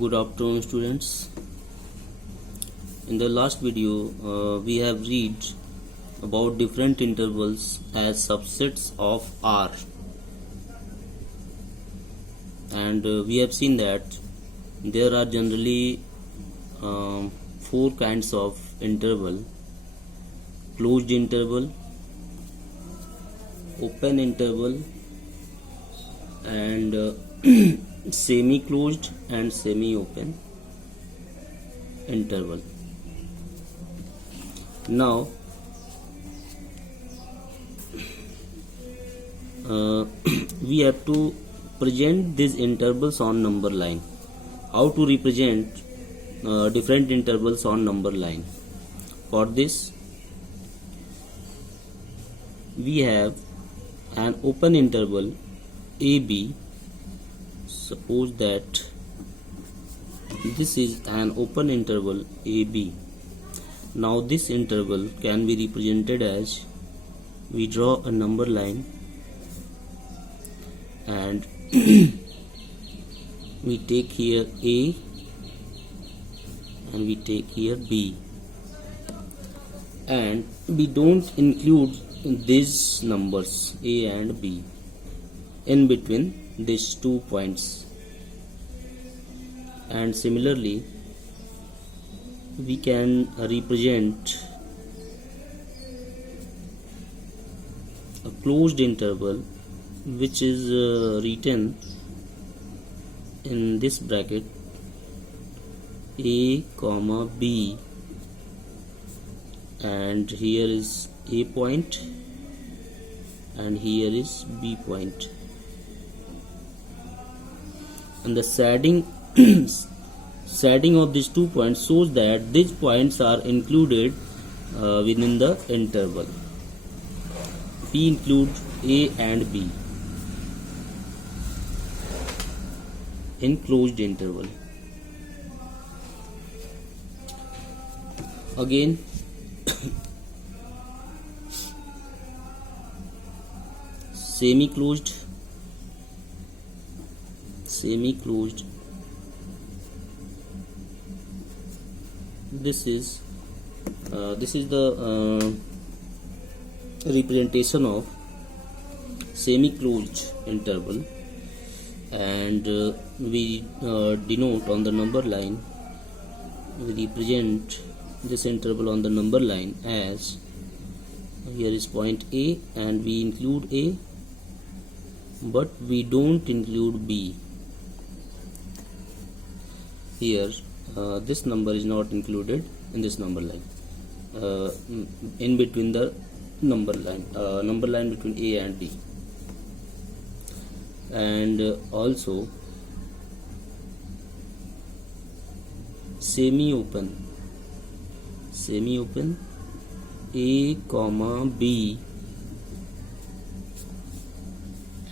Good afternoon, students. In the last video we have read about different intervals as subsets of R, and we have seen that there are generally four kinds of interval: closed interval, open interval, and semi-closed and semi-open interval. Now we have to present these intervals on number line. How to represent different intervals on number line? For this, we have an open interval AB. Suppose that this is an open interval AB. Now this interval can be represented as, we draw a number line and we take here A and we take here B, and we don't include these numbers A and B in between these 2 points. And similarly, we can represent a closed interval which is written in this bracket A comma B, and here is A point and here is B point, and the shading of these 2 points shows that these points are included within the interval. We include A and B in closed interval. Again, semi-closed, this is the representation of semi-closed interval, and we denote on the number line. We represent this interval on the number line as, here is point A and we include A but we don't include B. Here this number is not included in this number line, in between the number line between A and B. And also semi-open A comma B,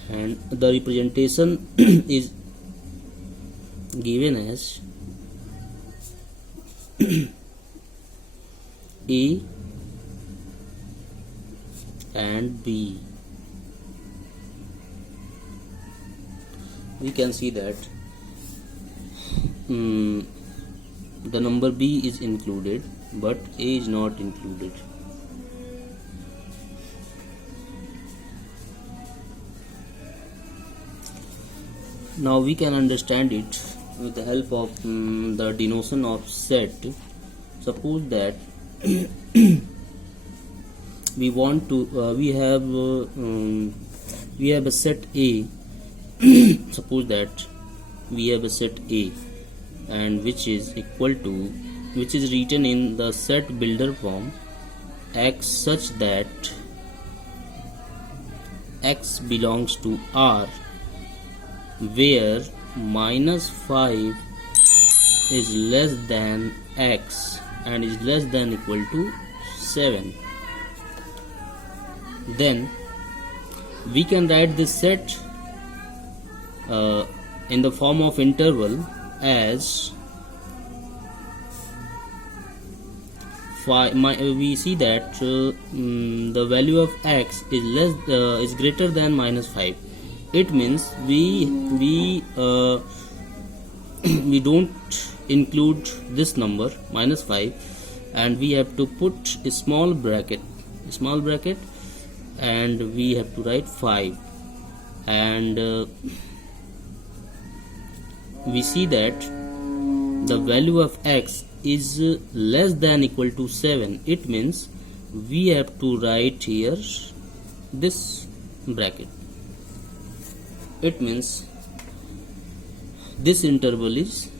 and the representation is given as A and B. We can see that the number B is included but A is not included. Now we can understand it with the help of the denotion of set. Suppose that we want to we have a set A. Suppose that we have a set A, and which is written in the set builder form X such that X belongs to R, where -5 is less than X and is less than equal to 7. Then we can write this set in the form of interval as we see that the value of X is greater than -5. It means we we don't include this number minus 5, and we have to put a small bracket, and we have to write 5, and we see that the value of x is less than equal to 7. It means we have to write here this bracket. It means this interval is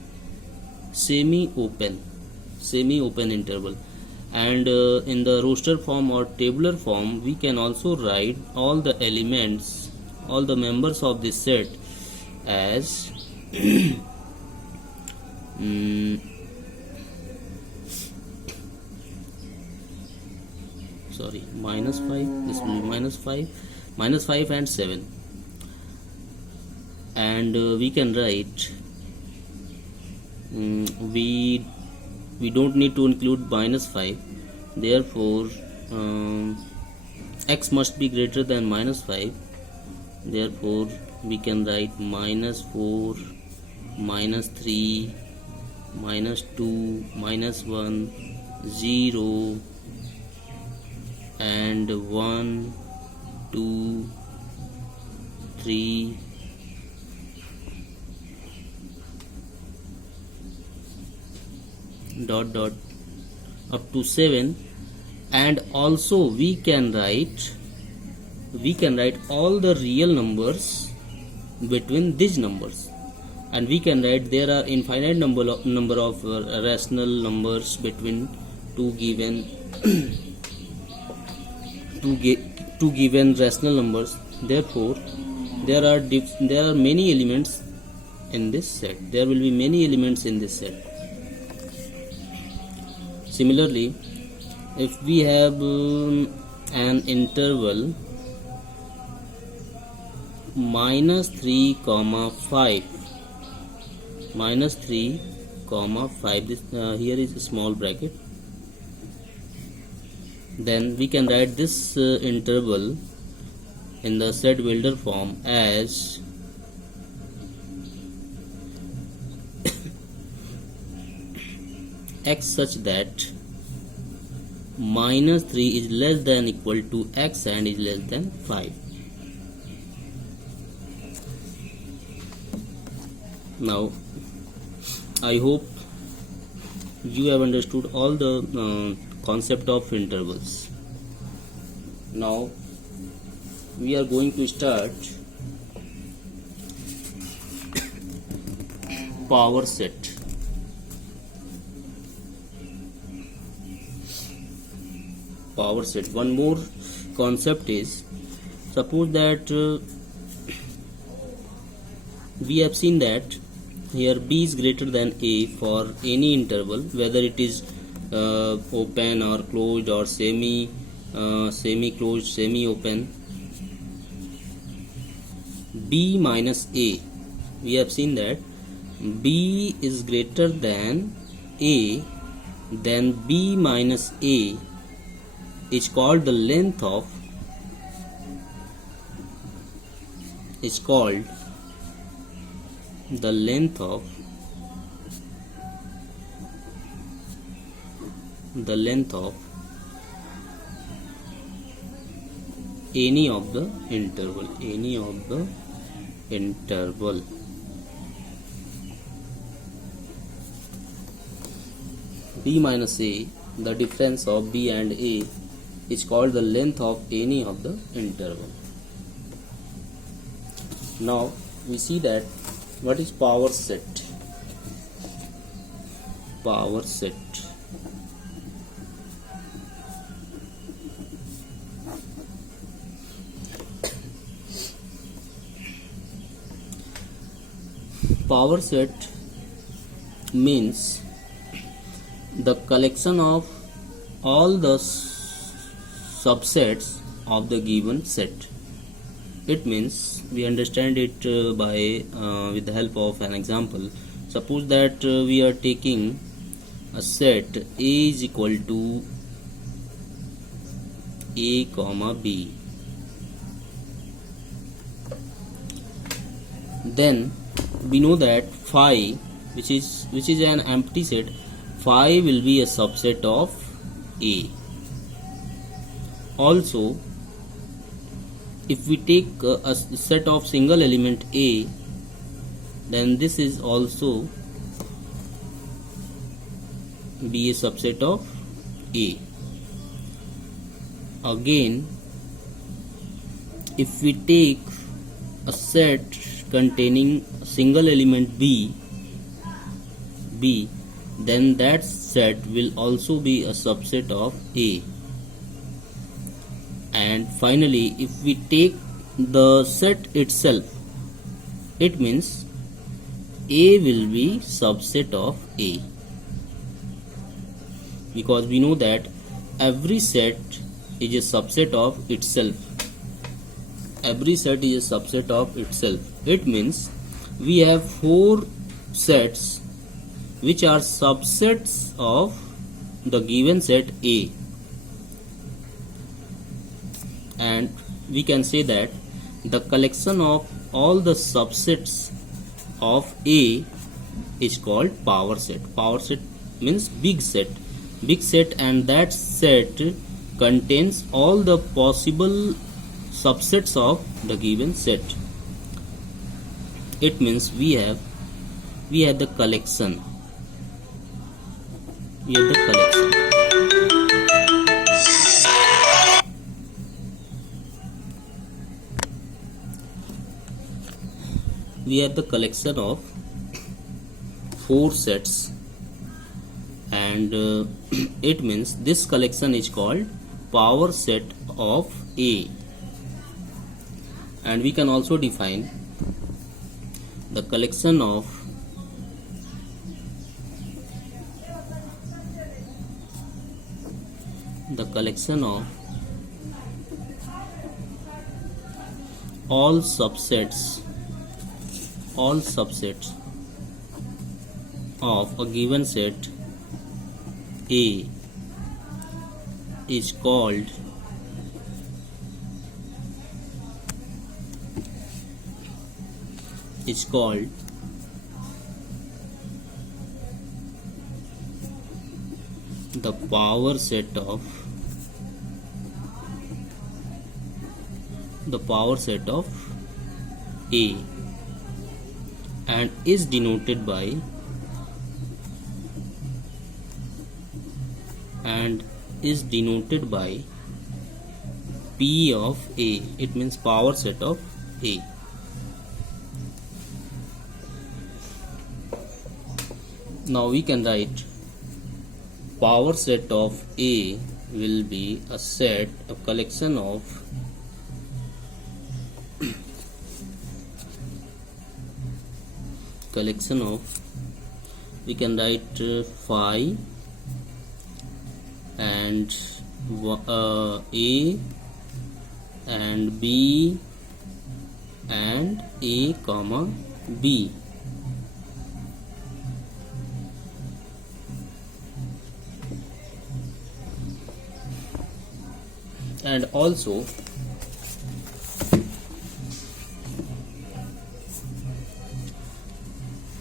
semi-open interval, and in the roster form or tabular form we can also write all the elements, all the members of this set as minus 5, this will be minus 5 and 7, and we can write we don't need to include minus 5, therefore x must be greater than minus 5, therefore we can write minus 4, minus 3, minus 2, minus 1, 0, and 1, 2, 3, dot dot up to 7, and also we can write all the real numbers between these numbers, and we can write there are infinite number of rational numbers between two given two given rational numbers. Therefore there are many elements in this set. There will be many elements in this set. Similarly, if we have an interval minus 3 comma 5, this here is a small bracket, then we can write this interval in the set builder form as x such that minus 3 is less than equal to x and is less than 5. Now I hope you have understood all the concept of intervals. Now we are going to start power set. One more concept is, suppose that we have seen that here b is greater than a for any interval, whether it is open or closed or semi-closed, semi-open. b minus a, we have seen that b is greater than a, then b minus a is called the length of any of the interval. b minus a, the difference of b and a, is called the length of any of the interval. Now we see that what is power set. Power set means the collection of all the subsets of the given set. It means we understand it by with the help of an example. Suppose that we are taking a set A is equal to A comma B. Then we know that phi which is an empty set, phi will be a subset of A. Also, if we take a set of single element A, then this is also be a subset of A. Again, if we take a set containing a single element B, then that set will also be a subset of A. And finally, if we take the set itself, it means A will be subset of A, because we know that every set is a subset of itself. Every set is a subset of itself. It means we have 4 sets which are subsets of the given set A, and we can say that the collection of all the subsets of A is called power set. Power set means big set, and that set contains all the possible subsets of the given set. It means we have the collection. We have the collection. We have the collection of 4 sets, and it means this collection is called power set of A. And we can also define the collection of all subsets of a given set A is called the power set of A, and is denoted by P of A. It means power set of A. Now we can write power set of A will be a collection of we can write phi and A and B and A comma B. And also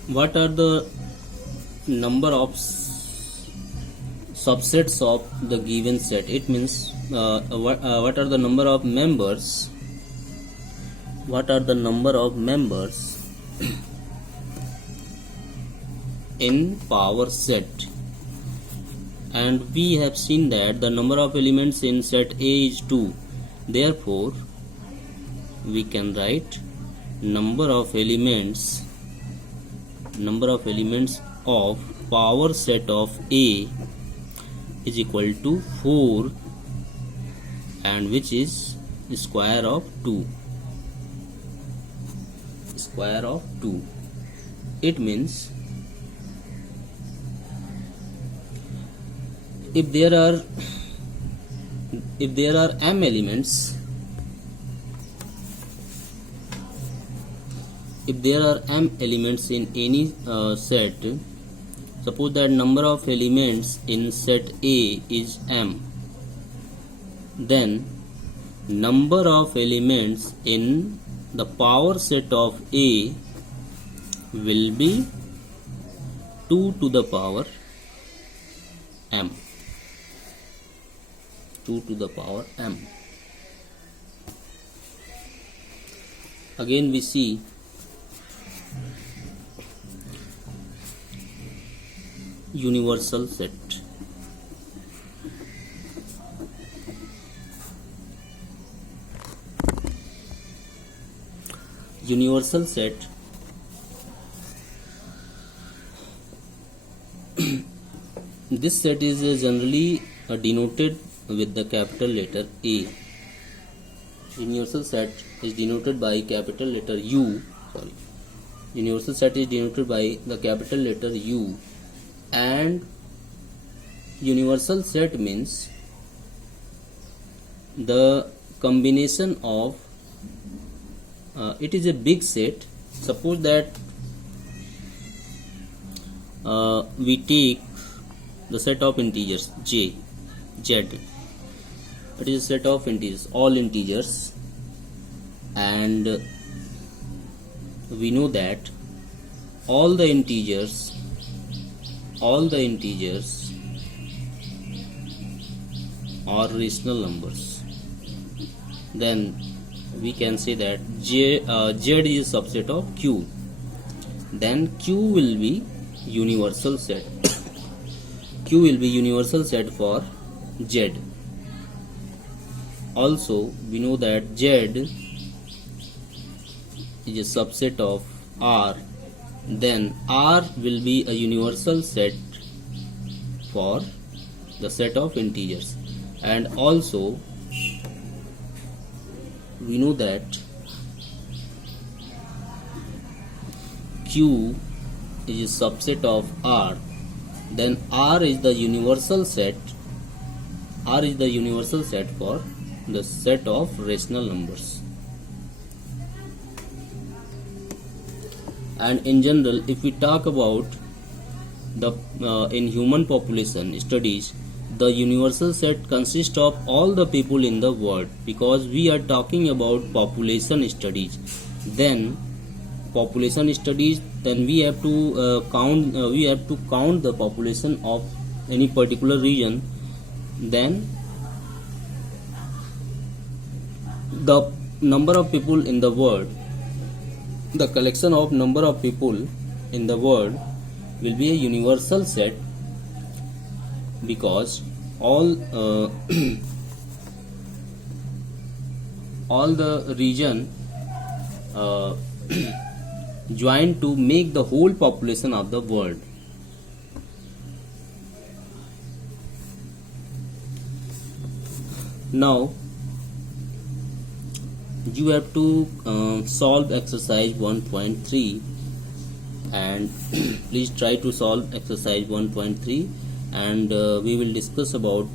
what are the number of subsets of the given set? It means what are the number of members? What are the number of members in power set? And we have seen that the number of elements in set A is 2. Therefore, we can write number of elements of power set of A is equal to 4, and which is square of 2. It means if there are m elements, in any set, suppose that number of elements in set A is m, then number of elements in the power set of A will be 2 to the power m. 2 to the power m. Again we see universal set. Universal set this set is generally denoted with the capital letter A. Universal set is denoted by capital letter U. Universal set is denoted by the capital letter U, and universal set means the combination of it is a big set. Suppose that we take the set of integers z. It is a set of integers, all integers, and we know that all the integers are rational numbers. Then we can say that z is a subset of q. Then q will be universal set. Q will be universal set for z. Also we know that z is a subset of R. Then R will be a universal set for the set of integers. And also we know that Q is a subset of R. Then R is the universal set. R is the universal set for the set of rational numbers. And in general, if we talk about the in human population studies, the universal set consists of all the people in the world, because we are talking about population studies. Then population studies, then we have to count the population of any particular region. Then the number of people in the world, the collection of number of people in the world will be a universal set, because all all the region join to make the whole population of the world. Now you have to solve exercise 1.3, and please try to solve exercise 1.3, and we will discuss about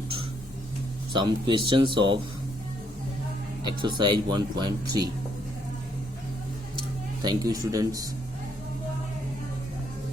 some questions of exercise 1.3. Thank you, students.